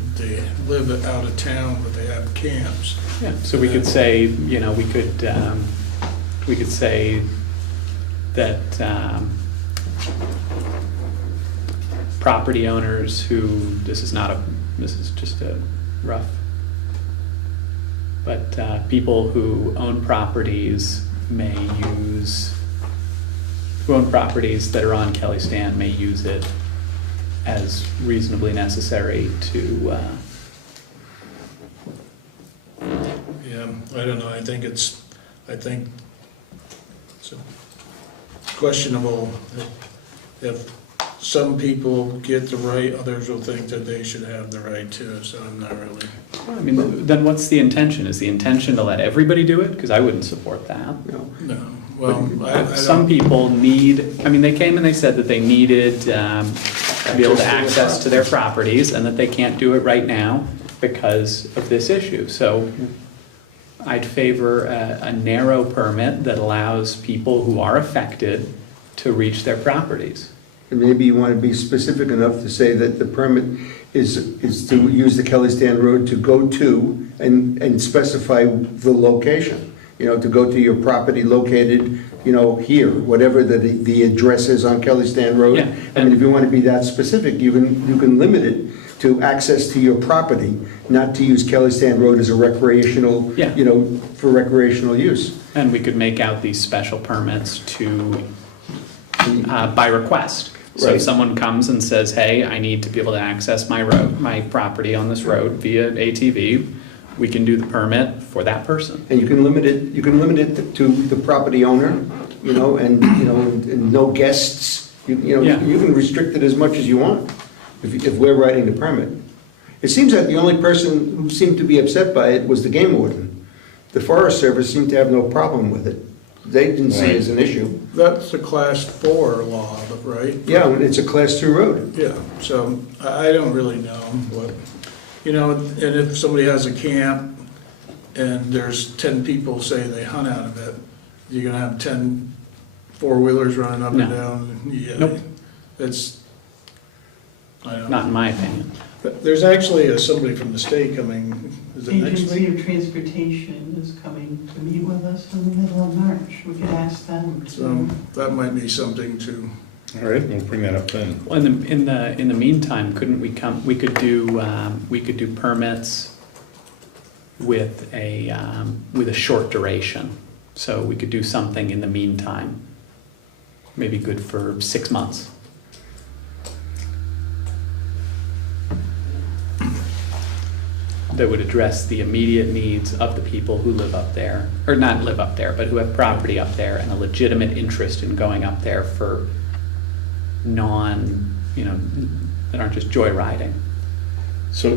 live out of town, but they have camps. Yeah, so we could say, we could say that property owners who, this is just a rough, but people who own properties who own properties that are on Kelly Stand may use it as reasonably necessary to, Yeah, I don't know, I think it's questionable if some people get the right, others will think that they should have the right too, so I'm not really. I mean, then what's the intention? Is the intention to let everybody do it? Because I wouldn't support that. No, well, I Some don't, people they came and they said that they needed to be able to access to their properties and that they can't do it right now because of this issue. So I'd favor a narrow permit that allows people who are affected to reach their properties. And maybe you want to be specific enough to say that the permit is to use the Kelly Stand Road to go to and specify the location. To go to your property located, here, whatever the address is on Kelly Stand Road. Yeah. I mean, if you want to be that specific, you can limit it to access to your property, not to use Kelly Stand Road as a recreational, Yeah. for recreational use. And we could make out these special permits to, by request. So Right. if someone comes and says, hey, I need to be able to access my road, my property on this road via ATV, we can do the permit for that person. And you can limit it to the property owner, and no guests. Yeah. You can restrict it as much as you want if we're writing the permit. It seems that the only person who seemed to be upset by it was the game warden. The Forest Service seemed to have no problem with it. They didn't see it as an issue. That's a class 4 law, right? Yeah, and it's a class 2 road. Yeah, so I don't really know what, and if somebody has a camp and there's 10 people say they hunt out of it, you're gonna have 10 four-wheelers running up and No. down. Yeah, Nope. It's, I don't Not know. in my opinion. There's actually somebody from the state coming, is it next Agency week? of Transportation is coming to meet with us in the middle of March. We could ask them So to. that might be something to, All right, we'll bring that up then. Well, in the meantime, couldn't we could do permits with a short duration. So we could do something in the meantime, maybe good for 6 months. That would address the immediate needs of the people who live up there, or not live up there, but who have property up there and a legitimate interest in going up there for that aren't just joyriding. So,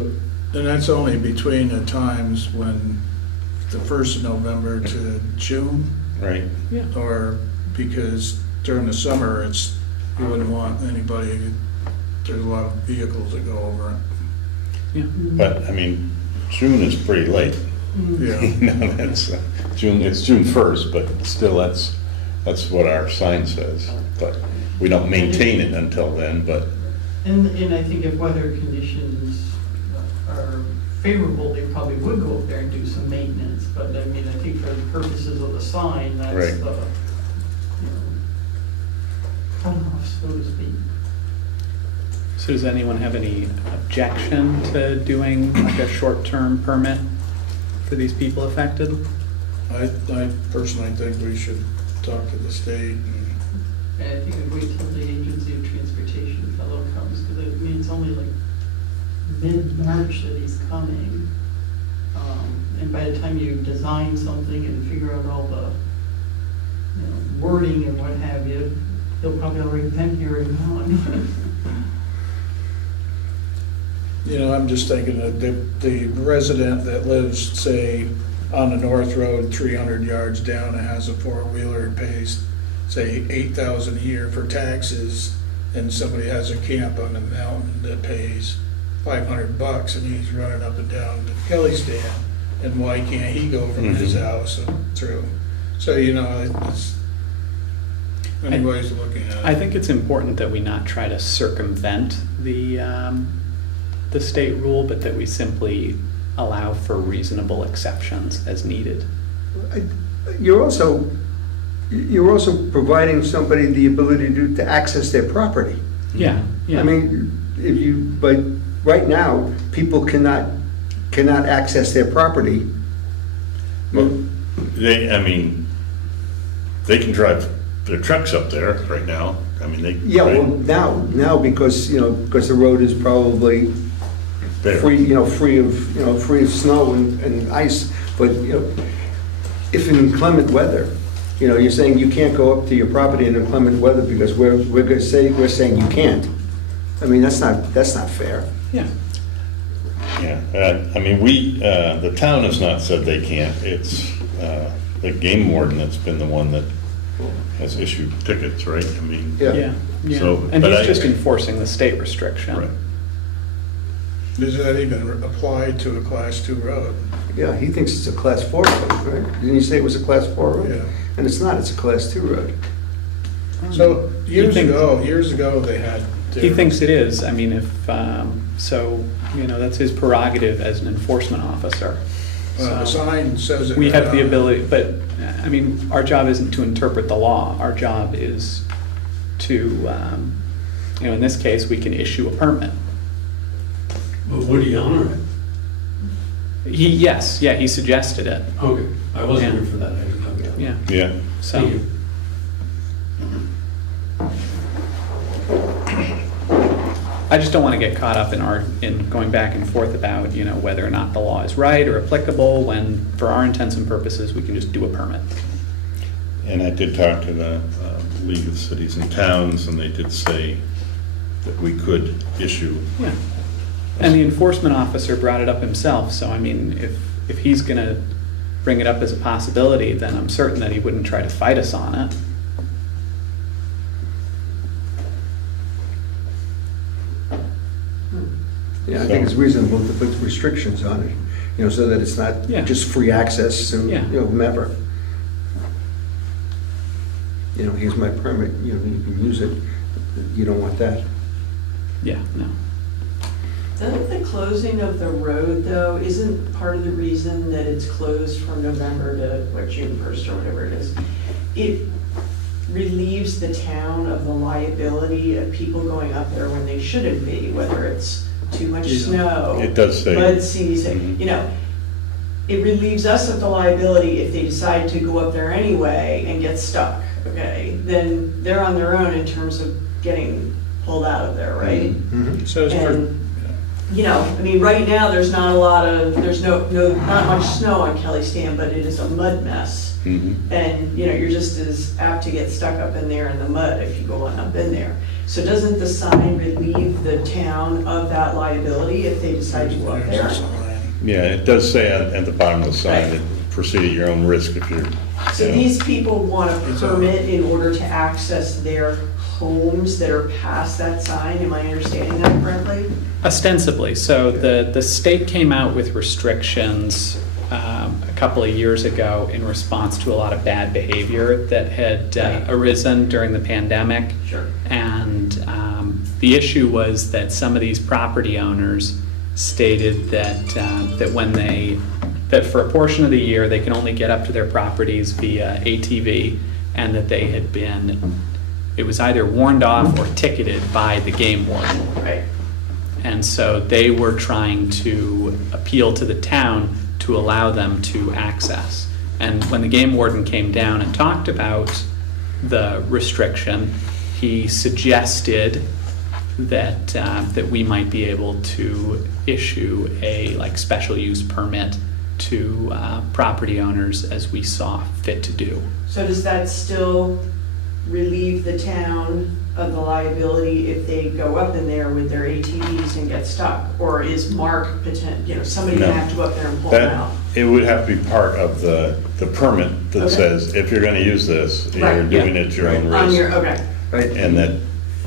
and that's only between the times when the 1st of November to June, right, Yeah. or because during the summer, you wouldn't want anybody, there's a lot of vehicles that go over it. Yeah. but, I mean, June is pretty late. Yeah, That's, it's June 1st, but still, that's what our sign says. But we don't maintain it until then, but, And I think if weather conditions are favorable, they probably would go up there and do some maintenance, but I mean, I think for the purposes of the sign, that's Right. the, cutoff, so to speak. So does anyone have any objection to doing like a short-term permit for these people affected? I personally think we should talk to the state and And I think we wait till the agency of transportation fellow comes, because I mean, it's only like mid-March that he's coming. And by the time you design something and figure out all the, wording and what have you, he'll probably already been here and gone. I'm just thinking that the resident that lives, say, on the North Road, 300 yards down, and has a four-wheeler and pays, say, $8,000 a year for taxes, and somebody has a camp on the mountain that pays $500, and he's running up and down to Kelly Stand, and why can't he go from his house and through? So, it's many ways of looking at it. I think it's important that we not try to circumvent the state rule, but that we simply allow for reasonable exceptions as needed. You're also providing somebody the ability to access their property. Yeah, yeah. I mean, but right now, people cannot access their property. they can drive their trucks up there right now. I mean, they. Yeah, right? well, now, because the road is probably There. free of snow and ice, but, if in inclement weather, you're saying you can't go up to your property in inclement weather because we're saying you can't. I mean, that's not fair. Yeah. Yeah, the town has not said they can't. It's the game warden that's been the one that has issued tickets, right? I mean, Yeah, yeah. So, And but he's just enforcing the state right. restriction. Does that even apply to a Class 2 road? Yeah, he thinks it's a Class 4 road, right? Didn't you say it was a Class 4 road? Yeah. And it's not, it's a Class 2 road. So years think- ago, they had. He thinks it is. I mean, that's his prerogative as an enforcement officer. The So sign says it. we have the right on it. ability, but, our job isn't to interpret the law. Our job is to, in this case, we can issue a permit. But would he honor it? Yes, yeah, he suggested it, Okay, I wasn't Yeah. here for that. I didn't know that. yeah, Yeah, so. Thank you. I just don't want to get caught up in going back and forth about, whether or not the law is right or applicable, when, for our intents and purposes, we can just do a permit. and I did talk to the League of Cities and Towns, and they did say that we could issue. Yeah. And the enforcement officer brought it up himself, so I mean, if he's gonna bring it up as a possibility, then I'm certain that he wouldn't try to fight us on it. Yeah, I think it's reasonable to put restrictions on it, so that it's not Yeah. just free access to, Yeah. whomever. Here's my permit, you can use it. You don't want that. Yeah, no. Doesn't the closing of the road, though, isn't part of the reason that it's closed from November to, June 1st or whatever it is? It relieves the town of the liability of people going up there when they shouldn't be, whether it's too much snow. It does say. Mud season, it relieves us of the liability if they decide to go up there anyway and get stuck, okay? Then they're on their own in terms of getting pulled out of there, right? Mhm. Says for, And, right now, there's not not much snow on Kelly Stand, but it is a mud mess. Mhm. And, you're just as apt to get stuck up in there in the mud if you go on up in there. So doesn't the sign relieve the town of that liability if they decide to go up there? Yeah, it does say at the bottom of the sign Right. that proceed at your own risk if you're. So these people want a permit in order to access their homes that are past that sign, am I understanding that correctly? Ostensibly, so the state came out with restrictions a couple of years ago in response to a lot of bad behavior that had arisen during the pandemic. Sure. And the issue was that some of these property owners stated that that for a portion of the year, they can only get up to their properties via ATV, and that they had been, it was either warned off or ticketed by the game warden. Right. And so they were trying to appeal to the town to allow them to access. And when the game warden came down and talked about the restriction, he suggested that we might be able to issue a special use permit to property owners as we saw fit to do. So does that still relieve the town of the liability if they go up in there with their ATVs and get stuck? Or is Mark, somebody No. gonna have to go up there and pull them out? It would have to be part of the permit that Okay. says, if you're gonna use this, you're Right. doing it at your own On risk. okay. Right? And that,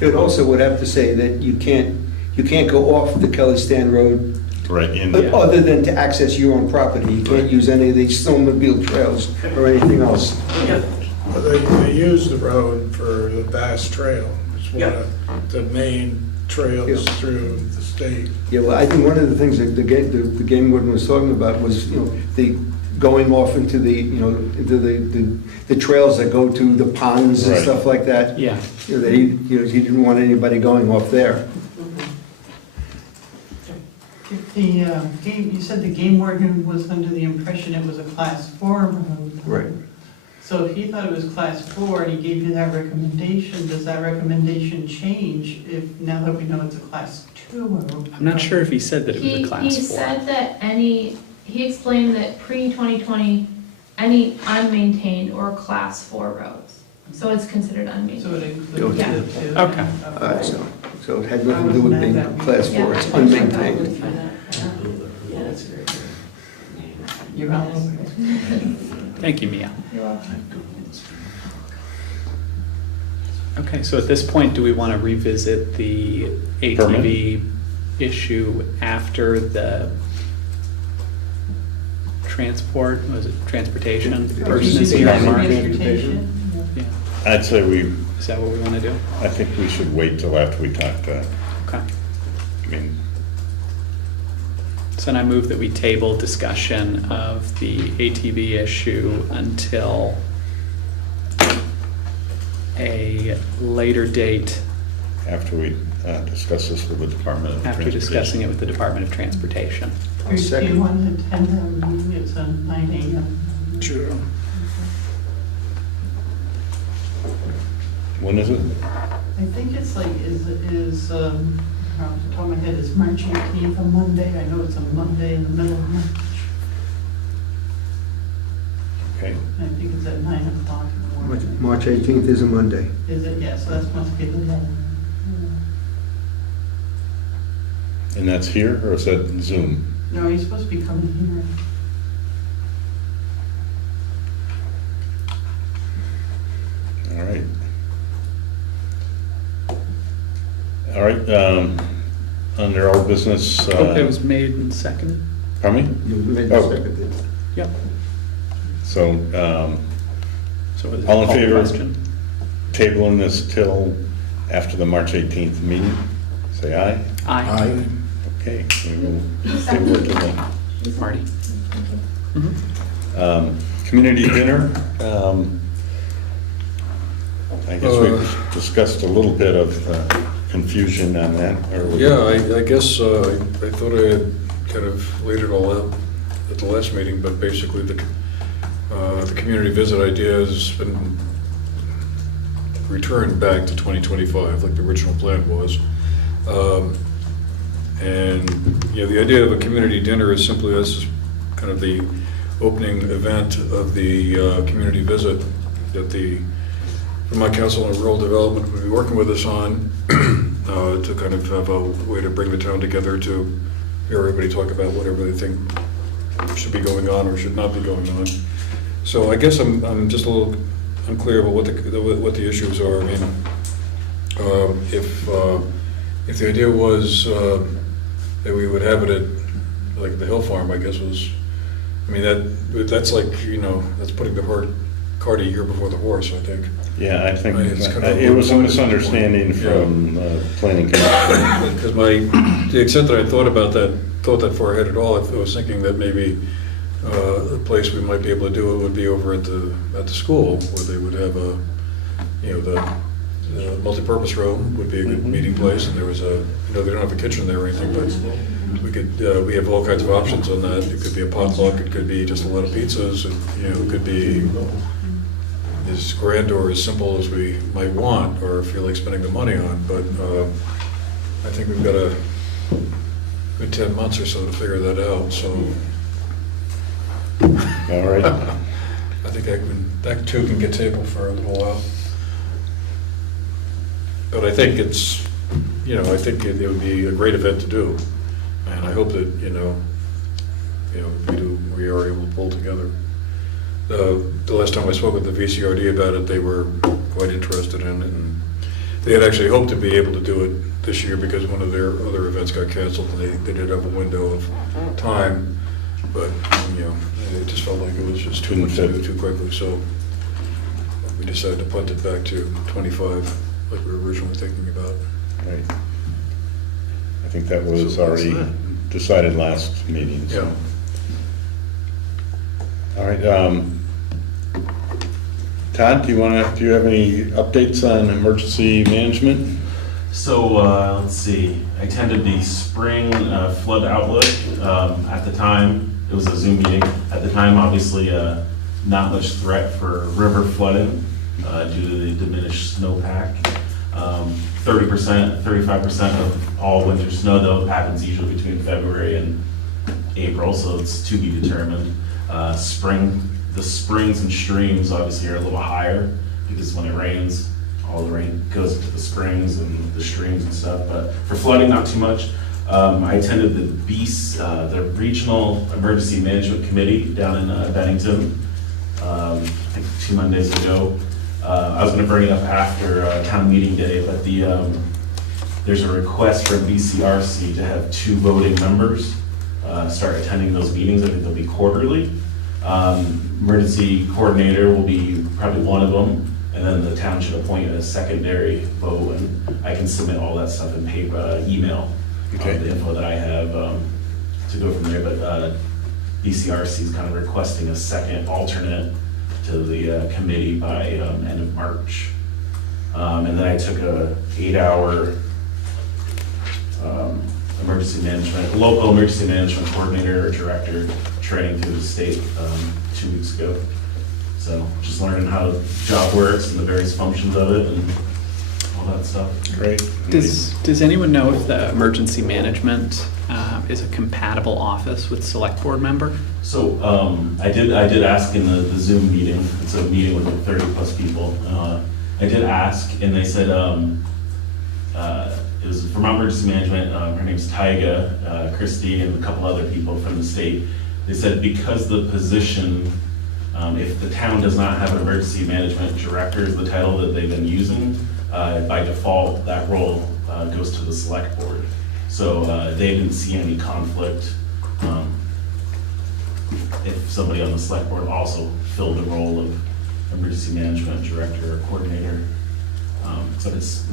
It also would have to say that you can't go off the Kelly Stand Road right, in, other than to access your own property. You can't use any of these snowmobile trails or anything else. Yep. well, they use the road for the Bass Trail. It's one Yep. of the main trails Yeah. through the state. Yeah, well, I think one of the things that the game warden was talking about was, the going off into the trails that go to the ponds and Right. stuff like that. Yeah. That he he didn't want anybody going off there. If the you said the game warden was under the impression it was a class 4 road. Right. So if he thought it was class 4 and he gave you that recommendation, does that recommendation change if, now that we know it's a class 2 road? I'm not sure if he said that it was a He class 4. said that he explained that pre-2020, any unmaintained or class 4 roads. So it's considered So unmaintained. it includes Yeah. it too? Okay. So it had nothing to do with being class 4, it's unmaintained. Yeah, that's great. You're all over it. Thank you, Mia. You're welcome. Okay, so at this point, do we want to revisit the ATV issue after the transportation person is here on Mark? Transportation, Yeah. I'd say Is that what we want to do? I think we should wait till after we talk to, Okay. I mean, So then I move that we table discussion of the ATV issue until a later date after we discuss this with the Department of After Transportation. discussing it with the Department of Transportation. I'll Do you second. want to attend that meeting? It's on 9 AM. Sure. When is it? I think it's like, off the top of my head, is March 18th, a Monday. I know it's a Monday in the middle of March. Okay. I think it's at 9 o'clock in the morning. March 18th is a Monday. Is it? Yes, that must be the day. And that's here, or is that Zoom? No, he's supposed to be coming here. All right. All right, under old business, It was made and seconded. pardon me? You made the Oh. second. Yep. So, So is it All in called favor? question? tabling this till after the March 18th meeting, say aye. Aye. Okay, we will table it till then. Marty? Community dinner, I guess we've discussed a little bit of confusion on that, or we- Yeah, I guess, I thought I had kind of laid it all out at the last meeting, but basically the community visit idea has been returned back to 2025, like the original plan was. And, you know, the idea of a community dinner is simply, this is kind of the opening event of the community visit that the Vermont Council on Rural Development will be working with us on to kind of have a way to bring the town together to hear everybody talk about whatever they think should be going on or should not be going on. So I guess I'm just a little unclear about what the issues are. I mean, if the idea was that we would have it at, like, the Hill Farm, I guess was, I mean, that's like, you know, that's putting the cart a year before the horse, I think. yeah, I think It's kind of it was a a- misunderstanding Yeah. from planning commission. Because to the extent that I thought that far ahead at all, I was thinking that maybe the place we might be able to do it would be over at the school, where they would have the multipurpose room would be a good meeting place, and there was they don't have a kitchen there or anything, but we have all kinds of options on that. It could be a potluck, it could be just a lot of pizzas, it could be as grand or as simple as we might want or feel like spending the money on, but I think we've got a good 10 months or so to figure that out, so All right, I think that too can get tabled for a little while. But I think I think it would be a great event to do, and I hope that, we are able to pull together. The last time I spoke with the VCRD about it, they were quite interested in it, and they had actually hoped to be able to do it this year because one of their other events got canceled, and they did have a window of time, but, it just felt like it was just too much to do too quickly, so we decided to punt it back to 25, like we were originally thinking about. right. I think that was So that's already that. decided last meeting, so. Yeah. All right, Todd, do you have any updates on emergency management? So, let's see, I attended the spring flood outlook. At the time, it was a Zoom meeting. At the time, obviously, not much threat for river flooding due to the diminished snowpack. 30%, 35% of all winter snow, though, happens usually between February and April, so it's to be determined. The springs and streams obviously are a little higher because when it rains, all the rain goes into the springs and the streams and stuff. But for flooding, not too much. I attended the the Regional Emergency Management Committee down in Bennington, I think 2 Mondays ago. I was going to bring it up after town meeting day, but there's a request from BCRC to have 2 voting members start attending those meetings. I think they'll be quarterly. Emergency coordinator will be probably one of them, and then the town should appoint a secondary vote, and I can submit all that stuff in paper, email, Okay. the info that I have to go from there. But BCRC is kind of requesting a second alternate to the committee by end of March. And then I took a 8-hour emergency management, local emergency management coordinator or director training through the state 2 weeks ago. So just learning how the job works and the various functions of it and all that stuff. Great. Does anyone know if the emergency management is a compatible office with select board member? So I did ask in the Zoom meeting. It's a meeting with like 30 plus people. I did ask, and they said it was Vermont Emergency Management. Her name's Tyga, Christy, and a couple other people from the state. They said because the position, if the town does not have an emergency management director, is the title that they've been using, by default, that role goes to the select board. So they didn't see any conflict if somebody on the select board also filled the role of emergency management director or coordinator. But it's,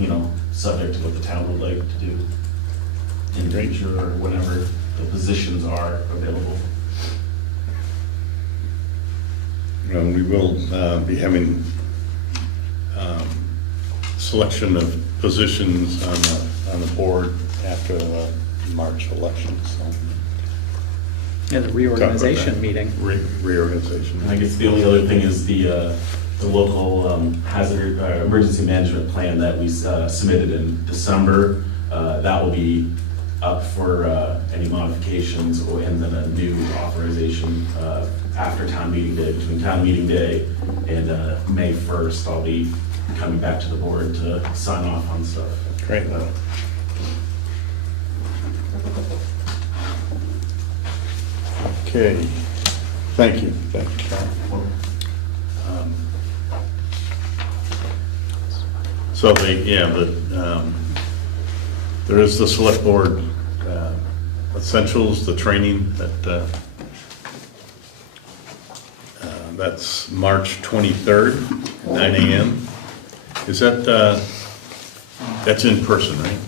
subject to what the town would like to do in the future or whenever the positions are available. We will be having selection of positions on the board after the March election, so. Yeah, the reorganization meeting. Reorganization. And I guess the only other thing is the local hazard, emergency management plan that we submitted in December. That will be up for any modifications and then a new authorization after town meeting day. Between town meeting day and May 1st, I'll be coming back to the board to sign off on stuff. Great. Okay, thank you, Karen. So there is the select board essentials, the training that's March 23rd, 9 a.m. Is that, that's in person, right?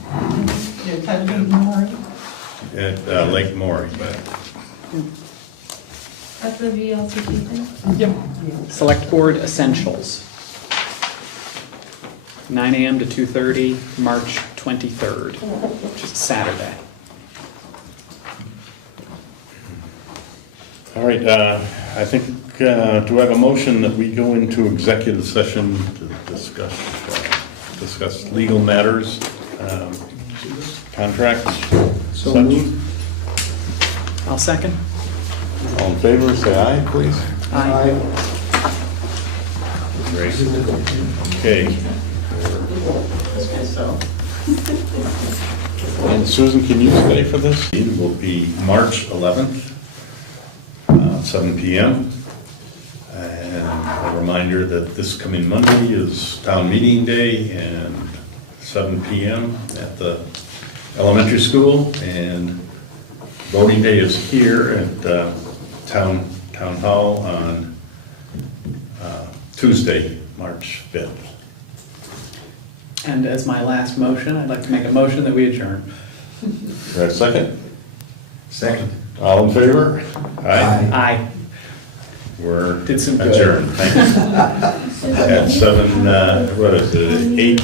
Yeah, kind of more. At Lake Maury. That's the VLCT thing? Yep. Select board essentials. 9 a.m. to 2:30, March 23rd, which is Saturday. All right, I think, do I have a motion that we go into executive session to discuss legal matters, contracts, So such? moved. I'll second. All in favor, say aye, please. Aye. Great. Okay. And Susan, can you stay for this? It will be March 11th, 7 p.m. And a reminder that this coming Monday is town meeting day and 7 p.m. at the elementary school. And voting day is here at Town Hall on Tuesday, March 5th. And as my last motion, I'd like to make a motion that we adjourn. Is there a second? Second. All in favor? Aye. Aye. We're Did some good. adjourned. Thank you. At 7, what is it, 8,